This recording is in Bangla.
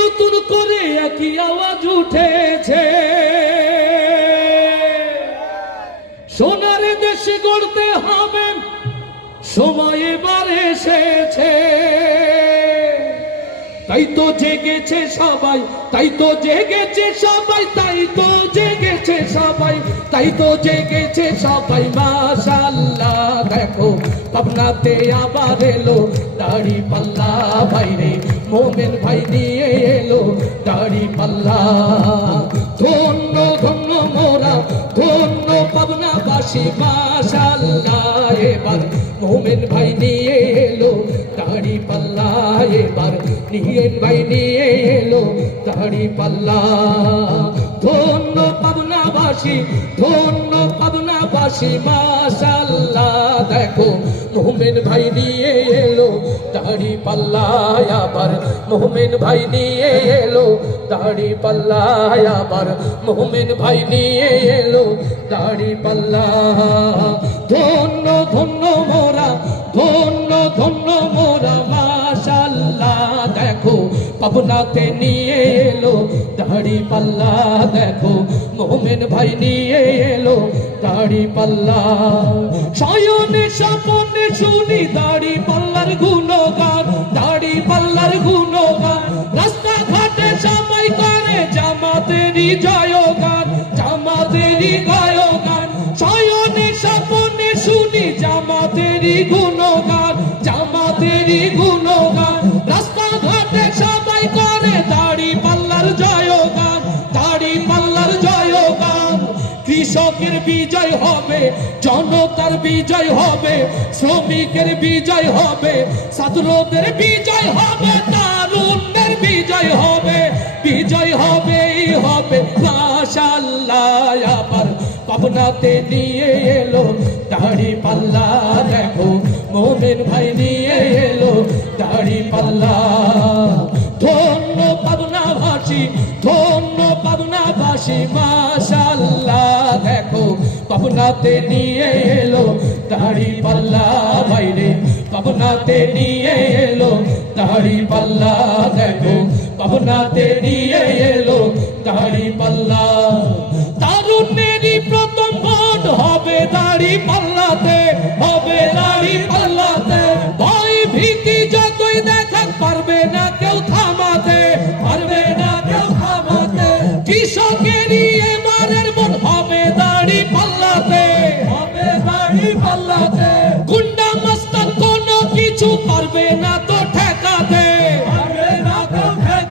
নতুন করে একই আওয়াজ উঠেছে, সোনার দেশে গড়তে হবে, সময় এবার এসেছে। তাই তো জেগেছে সবাই, তাই তো জেগেছে সবাই, তাই তো জেগেছে সবাই, তাই তো জেগেছে সবাই। মাশাআল্লাহ দেখো পাবনাতে আবার এলো দাড়ি পাল্লা ভাইরে, মোমেন ভাই নিয়ে এলো দাড়ি পাল্লা। ধন্য ধন্য মোরা, ধন্য পাবনাবাসী। মাশাআল্লাহ এবার মোমেন ভাই নিয়ে এলো দাড়ি পাল্লা, এবার নিয়েন ভাই নিয়ে এলো দাড়ি পাল্লা। ধন্য পাবনাবাসী, ধন্য পাবনাবাসী। মাশাআল্লাহ দেখো মোমেন ভাই নিয়ে এলো দাড়ি পাল্লা, আবার মোমেন ভাই নিয়ে এলো দাড়ি পাল্লা, আবার মোমেন ভাই নিয়ে এলো দাড়ি পাল্লা। ধন্য ধন্য মোরা, ধন্য ধন্য মোরা। মাশাআল্লাহ দেখো পাবনাতে নিয়ে এলো দাড়ি পাল্লা, দেখো মোমেন ভাই নিয়ে এলো দাড়ি পাল্লা। শয়নে স্বপনে শুনি দাড়ি পাল্লার গুণগান, দাড়ি পাল্লার গুণগান। রাস্তাঘাটে সবাই করে জামাতেরই জয়গান, জামাতেরই জয়গান। শয়নে স্বপনে শুনি জামাতেরই গুণগান, জামাতেরই গুণগান। রাস্তাঘাটে সবাই করে দাড়ি পাল্লার জয়গান, দাড়ি পাল্লার জয়গান। কৃষকের বিজয় হবে, জনতার বিজয় হবে, শ্রমিকের বিজয় হবে, ছাত্রদের বিজয় হবে, তারুণ্যের বিজয় হবে, বিজয় হবেই হবে। মাশাআল্লাহ আবার পাবনাতে নিয়ে এলো দাড়ি পাল্লা, দেখো মোমেন ভাই নিয়ে এলো দাড়ি পাল্লা। ধন্য পাবনাবাসী, ধন্য পাবনাবাসী। মাশাআল্লাহ দেখো পাবনাতে নিয়ে এলো দাড়ি পাল্লা ভাইরে, পাবনাতে নিয়ে এলো দাড়ি পাল্লা, দেখো পাবনাতে নিয়ে এলো দাড়ি পাল্লা। তারুণ্যেরই প্রথম ভোট হবে দাড়ি পাল্লা।